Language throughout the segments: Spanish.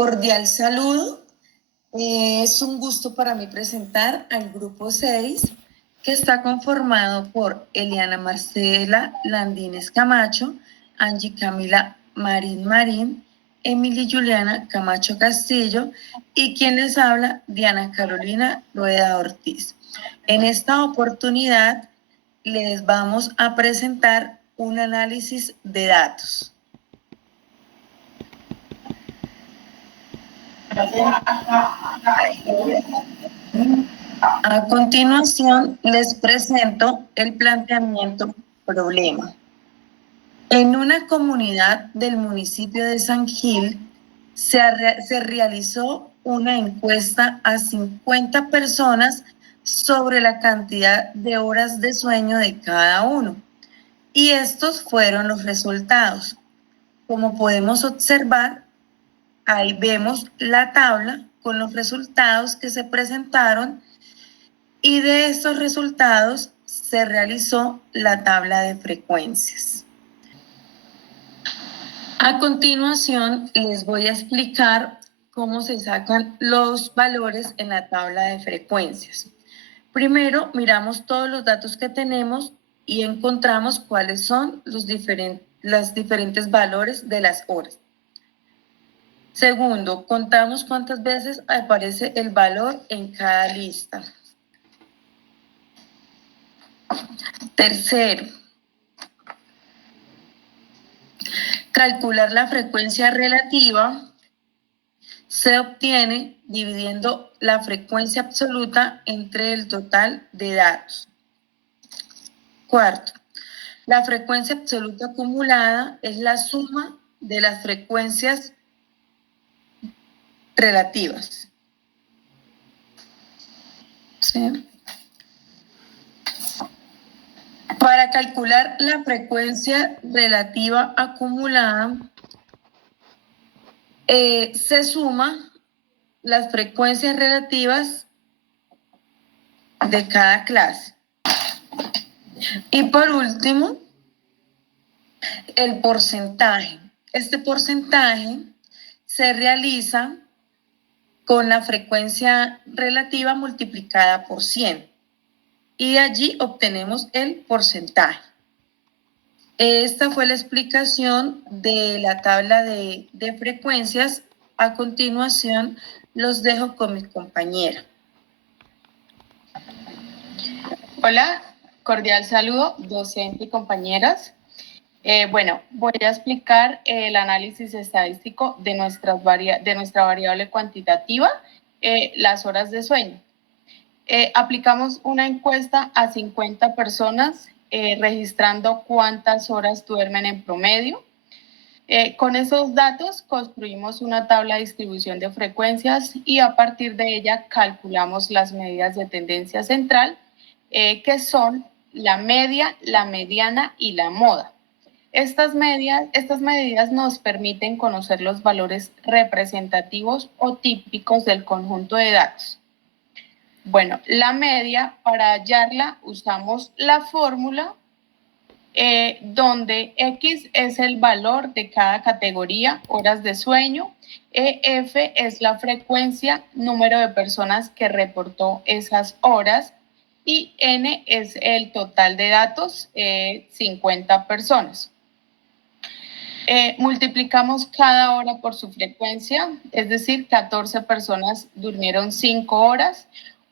Cordial saludo. Es un gusto para mí presentar al grupo 6, que está conformado por Eliana Marcela Landines Camacho, Angie Camila Marín, Emily Juliana Camacho Castillo y quien les habla, Diana Carolina Rueda Ortiz. En esta oportunidad les vamos a presentar un análisis de datos. A continuación, les presento el planteamiento problema. En una comunidad del municipio de San Gil, se realizó una encuesta a 50 personas sobre la cantidad de horas de sueño de cada uno. Y estos fueron los resultados. Como podemos observar, ahí vemos la tabla con los resultados que se presentaron y de estos resultados se realizó la tabla de frecuencias. A continuación les voy a explicar cómo se sacan los valores en la tabla de frecuencias. Primero miramos todos los datos que tenemos y encontramos cuáles son los diferentes valores de las horas. Segundo, contamos cuántas veces aparece el valor en cada lista. Tercero, calcular la frecuencia relativa se obtiene dividiendo la frecuencia absoluta entre el total de datos. Cuarto, la frecuencia absoluta acumulada es la suma de las frecuencias relativas. ¿Sí? Para calcular la frecuencia relativa acumulada, se suma las frecuencias relativas de cada clase. Y por último, el porcentaje. Este porcentaje se realiza con la frecuencia relativa multiplicada por 100. Y de allí obtenemos el porcentaje. Esta fue la explicación de la tabla de frecuencias. A continuación, los dejo con mi compañera. Hola, cordial saludo, docente y compañeras. Voy a explicar el análisis estadístico de nuestra variable cuantitativa, las horas de sueño. Aplicamos una encuesta a 50 personas registrando cuántas horas duermen en promedio. Con esos datos construimos una tabla de distribución de frecuencias y a partir de ella calculamos las medidas de tendencia central, que son la media, la mediana y la moda. Estas medidas nos permiten conocer los valores representativos o típicos del conjunto de datos. Bueno, la media, para hallarla usamos la fórmula donde X es el valor de cada categoría, horas de sueño, F es la frecuencia, número de personas que reportó esas horas y N es el total de datos, 50 personas. Multiplicamos cada hora por su frecuencia, es decir, 14 personas durmieron 5 horas,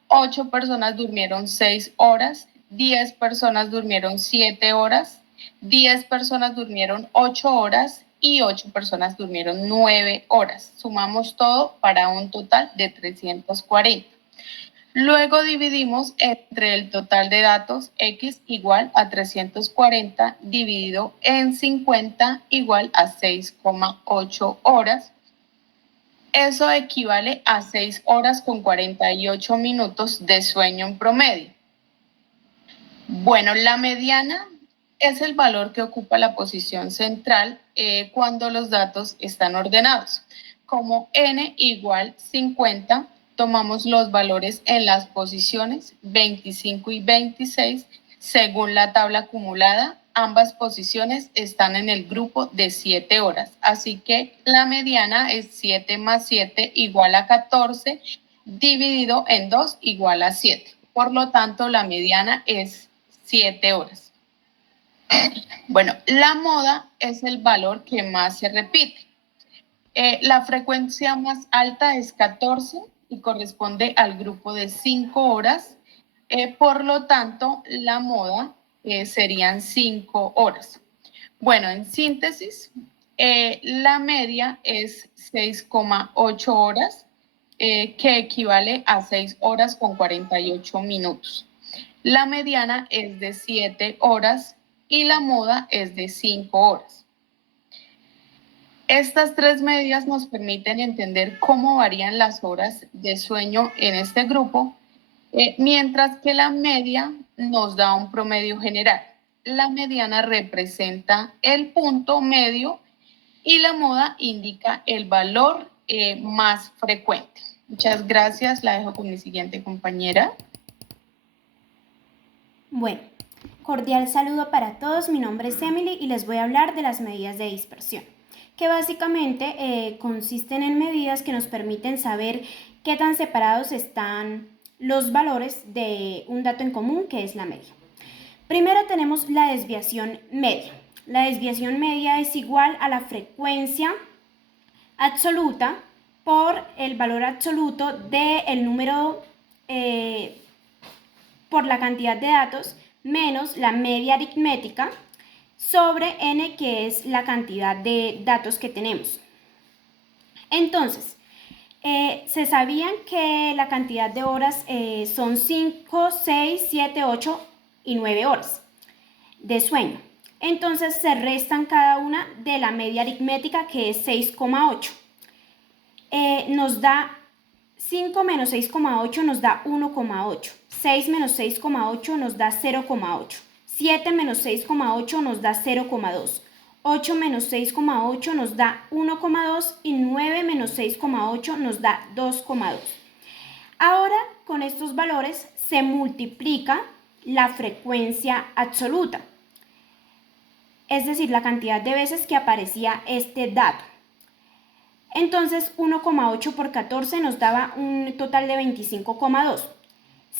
8 personas durmieron 6 horas, 10 personas durmieron 7 horas, 10 personas durmieron 8 horas y 8 personas durmieron 9 horas. Sumamos todo para un total de 340. Luego dividimos entre el total de datos X igual a 340 dividido en 50 igual a 6,8 horas. Eso equivale a 6 horas con 48 minutos de sueño en promedio. Bueno, la mediana es el valor que ocupa la posición central cuando los datos están ordenados. Como n igual 50, tomamos los valores en las posiciones 25 y 26 según la tabla acumulada ambas posiciones están en el grupo de 7 horas. Así que la mediana es 7 más 7 igual a 14, dividido en 2 igual a 7. Por lo tanto, la mediana es 7 horas. Bueno, la moda es el valor que más se repite. La frecuencia más alta es 14 y corresponde al grupo de 5 horas. Por lo tanto, la moda serían 5 horas. Bueno, en síntesis, la media es 6,8 horas, que equivale a 6 horas con 48 minutos. La mediana es de 7 horas y la moda es de 5 horas. Estas tres medias nos permiten entender cómo varían las horas de sueño en este grupo, mientras que la media nos da un promedio general. La mediana representa el punto medio y la moda indica el valor más frecuente. Muchas gracias. La dejo con mi siguiente compañera. Bueno, cordial saludo para todos. Mi nombre es Emily y les voy a hablar de las medidas de dispersión, que básicamente consisten en medidas que nos permiten saber qué tan separados están los valores de un dato en común, que es la media. Primero tenemos la desviación media. La desviación media es igual a la frecuencia absoluta por el valor absoluto del número por la cantidad de datos menos la media aritmética sobre n, que es la cantidad de datos que tenemos. Entonces, se sabían que la cantidad de horas son 5, 6, 7, 8 y 9 horas de sueño. Entonces se restan cada una de la media aritmética, que es 6,8. Nos da 5 menos 6,8 nos da 1,8. 6 menos 6,8 nos da 0,8. 7 menos 6,8 nos da 0,2. 8 menos 6,8 nos da 1,2 y 9 menos 6,8 nos da 2,2. Ahora, con estos valores se multiplica la frecuencia absoluta, es decir, la cantidad de veces que aparecía este dato. Entonces, 1,8 por 14 nos daba un total de 25,2.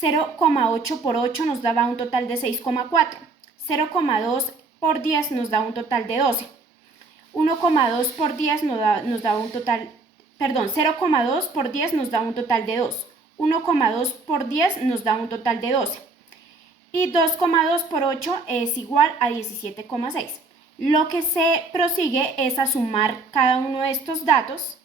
0,8 por 8 nos daba un total de 6,4. 0,2 por 10 nos da un total de 12. 1,2 por 10 nos da un total, perdón, 0,2 por 10 nos da un total de 2. 1,2 por 10 nos da un total de 12. Y 2,2 por 8 es igual a 17,6. Lo que se prosigue es a sumar cada uno de estos datos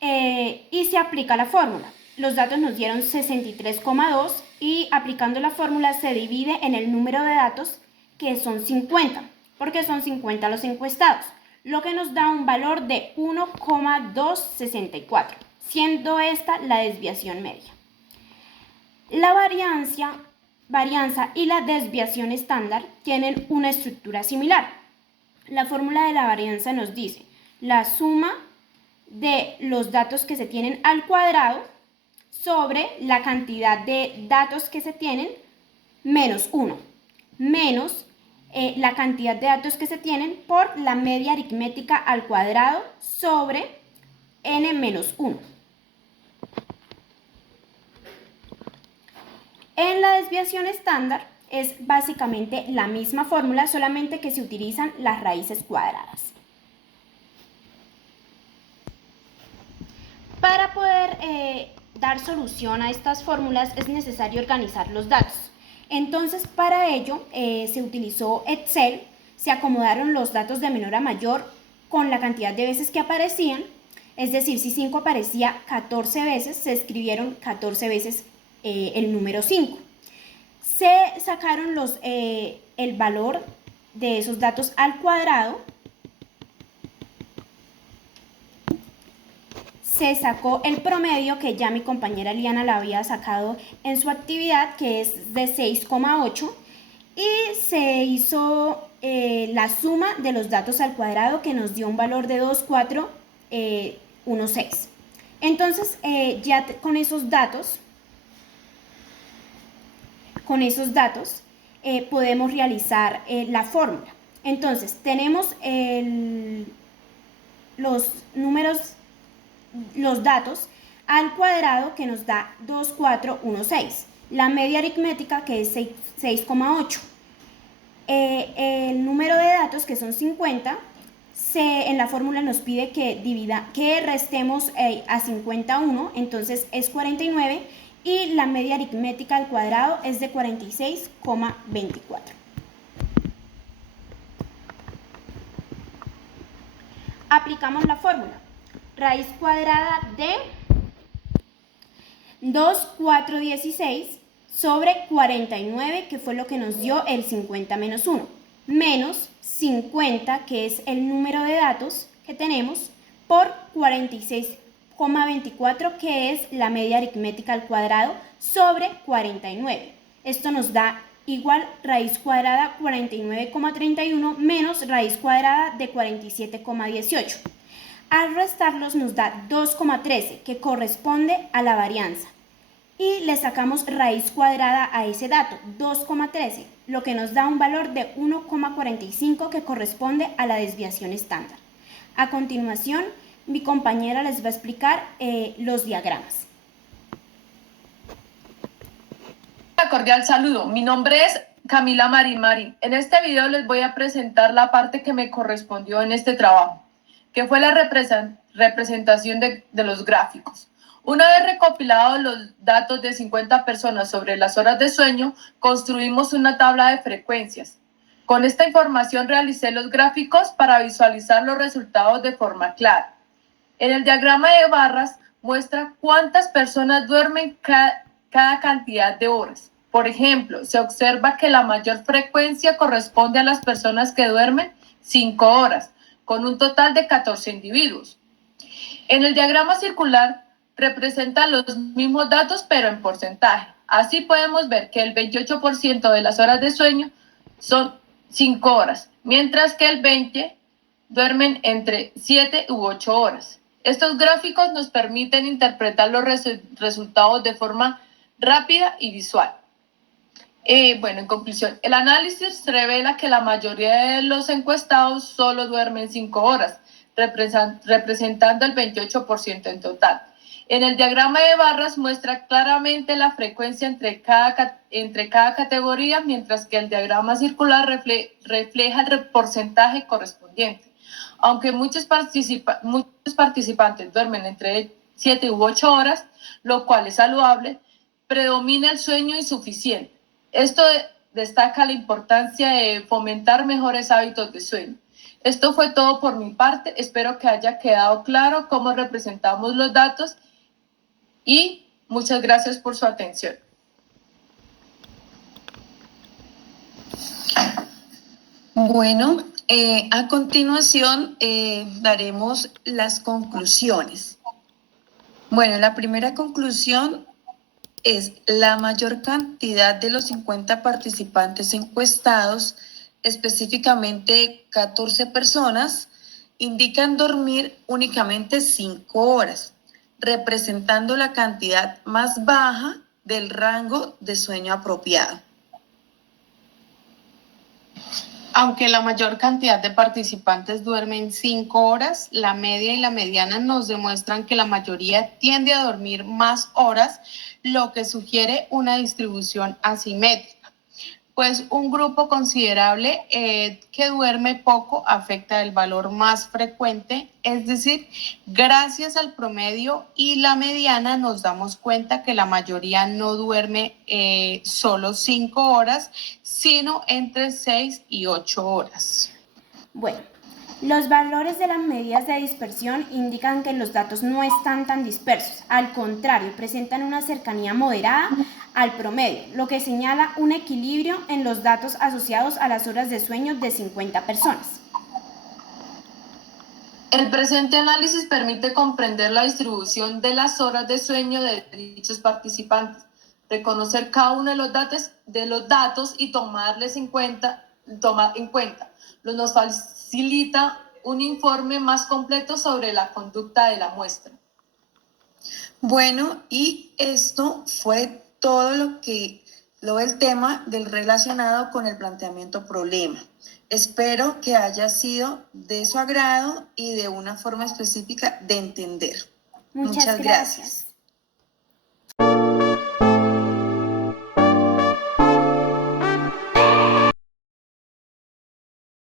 y se aplica la fórmula. Los datos nos dieron 63,2 y aplicando la fórmula se divide en el número de datos, que son 50, porque son 50 los encuestados, lo que nos da un valor de 1,264, siendo esta la desviación media. La varianza y la desviación estándar tienen una estructura similar. La fórmula de la varianza nos dice la suma de los datos que se tienen al cuadrado sobre la cantidad de datos que se tienen menos 1, menos la cantidad de datos que se tienen por la media aritmética al cuadrado sobre n menos 1. En la desviación estándar es básicamente la misma fórmula, solamente que se utilizan las raíces cuadradas. Para poder dar solución a estas fórmulas es necesario organizar los datos. Entonces, para ello se utilizó Excel, se acomodaron los datos de menor a mayor con la cantidad de veces que aparecían, es decir, si 5 aparecía 14 veces, se escribieron 14 veces el número 5. Se sacaron el valor de esos datos al cuadrado, se sacó el promedio que ya mi compañera Liana la había sacado en su actividad, que es de 6,8, y se hizo la suma de los datos al cuadrado, que nos dio un valor de 2,416. Entonces, ya con esos datos podemos realizar la fórmula. Entonces, tenemos los números, los datos al cuadrado que nos da 2,416. La media aritmética que es 6,8. El número de datos que son 50, en la fórmula nos pide que restemos a 51, entonces es 49 y la media aritmética al cuadrado es de 46,24. Aplicamos la fórmula. Raíz cuadrada de 2,416 sobre 49, que fue lo que nos dio el 50 menos 1, menos 50, que es el número de datos que tenemos, por 46,24, que es la media aritmética al cuadrado, sobre 49. Esto nos da igual raíz cuadrada 49,31 menos raíz cuadrada de 47,18. Al restarlos nos da 2,13, que corresponde a la varianza. Y le sacamos raíz cuadrada a ese dato, 2,13, lo que nos da un valor de 1,45, que corresponde a la desviación estándar. A continuación, mi compañera les va a explicar los diagramas. Cordial saludo, mi nombre es Camila Marín. En este video les voy a presentar la parte que me correspondió en este trabajo, que fue la representación de los gráficos. Una vez recopilados los datos de 50 personas sobre las horas de sueño, construimos una tabla de frecuencias. Con esta información realicé los gráficos para visualizar los resultados de forma clara. En el diagrama de barras muestra cuántas personas duermen cada cantidad de horas. Por ejemplo, se observa que la mayor frecuencia corresponde a las personas que duermen 5 horas, con un total de 14 individuos. En el diagrama circular representa los mismos datos, pero en porcentaje. Así podemos ver que el 28% de las horas de sueño son 5 horas, mientras que el 20% duermen entre 7 u 8 horas. Estos gráficos nos permiten interpretar los resultados de forma rápida y visual. En conclusión, el análisis revela que la mayoría de los encuestados solo duermen 5 horas, representando el 28% en total. En el diagrama de barras muestra claramente la frecuencia entre cada categoría, mientras que el diagrama circular refleja el porcentaje correspondiente. Aunque muchos participantes duermen entre 7 u 8 horas, lo cual es saludable, predomina el sueño insuficiente. Esto destaca la importancia de fomentar mejores hábitos de sueño. Esto fue todo por mi parte. Espero que haya quedado claro cómo representamos los datos y muchas gracias por su atención. Bueno, a continuación daremos las conclusiones. Bueno, la primera conclusión es la mayor cantidad de los 50 participantes encuestados, específicamente 14 personas, indican dormir únicamente 5 horas, representando la cantidad más baja del rango de sueño apropiado. Aunque la mayor cantidad de participantes duermen 5 horas, la media y la mediana nos demuestran que la mayoría tiende a dormir más horas, lo que sugiere una distribución asimétrica. Pues un grupo considerable que duerme poco afecta el valor más frecuente, es decir, gracias al promedio y la mediana nos damos cuenta que la mayoría no duerme solo 5 horas, sino entre 6 y 8 horas. Bueno, los valores de las medidas de dispersión indican que los datos no están tan dispersos, al contrario, presentan una cercanía moderada al promedio, lo que señala un equilibrio en los datos asociados a las horas de sueño de 50 personas. El presente análisis permite comprender la distribución de las horas de sueño de dichos participantes, reconocer cada uno de los datos y tomar en cuenta. Nos facilita un informe más completo sobre la conducta de la muestra. Bueno, y esto fue todo lo que lo del tema del relacionado con el planteamiento problema. Espero que haya sido de su agrado y de una forma específica de entender. Muchas gracias.